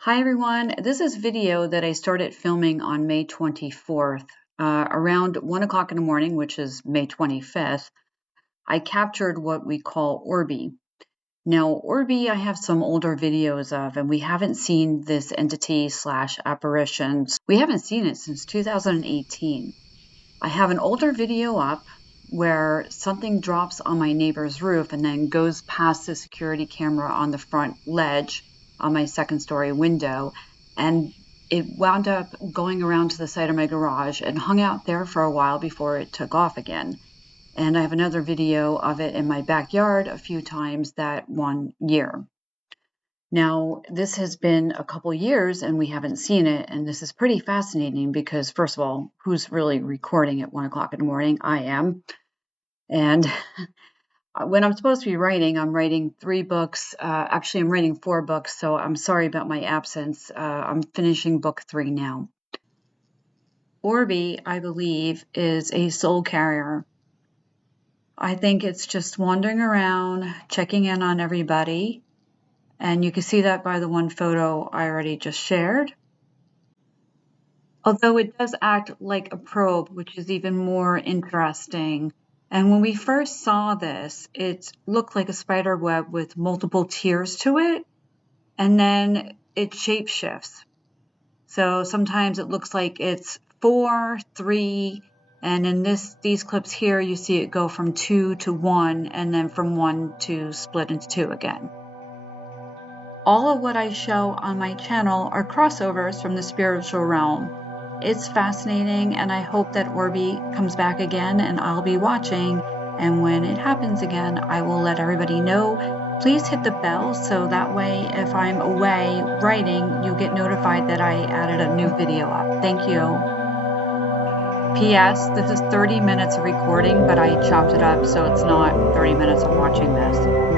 Hi everyone, this is video that I started filming on May 24th. Around 1 o'clock in the morning, which is May 25th, I captured what we call Orby. Now, Orby I have some older videos of, and we haven't seen this entity slash apparitions. We haven't seen it since 2018. I have an older video up where something drops on my neighbor's roof and then goes past the security camera on the front ledge on my second story window. And it wound up going around to the side of my garage and hung out there for a while before it took off again. And I have another video of it in my backyard a few times that one year. Now, this has been a couple years and we haven't seen it, and this is pretty fascinating because, first of all, who's really recording at 1 o'clock in the morning? I am. And when I'm supposed to be writing, I'm writing 3 books. Actually, I'm writing 4 books, so I'm sorry about my absence. I'm finishing book 3 now. Orby, I believe, is a soul carrier. I think it's just wandering around, checking in on everybody. And you can see that by the one photo I already just shared. Although it does act like a probe, which is even more interesting. And when we first saw this, it looked like a spider web with multiple tiers to it, and then it shapeshifts. So sometimes it looks like it's 4, 3, and in these clips here, you see it go from 2 to 1, and then from 1 to split into 2 again. All of what I show on my channel are crossovers from the spiritual realm. It's fascinating, and I hope that Orby comes back again and I'll be watching, and when it happens again, I will let everybody know. Please hit the bell so that way if I'm away writing, you get notified that I added a new video up. Thank you. P.S. This is 30 minutes of recording, but I chopped it up so it's not 30 minutes of watching this.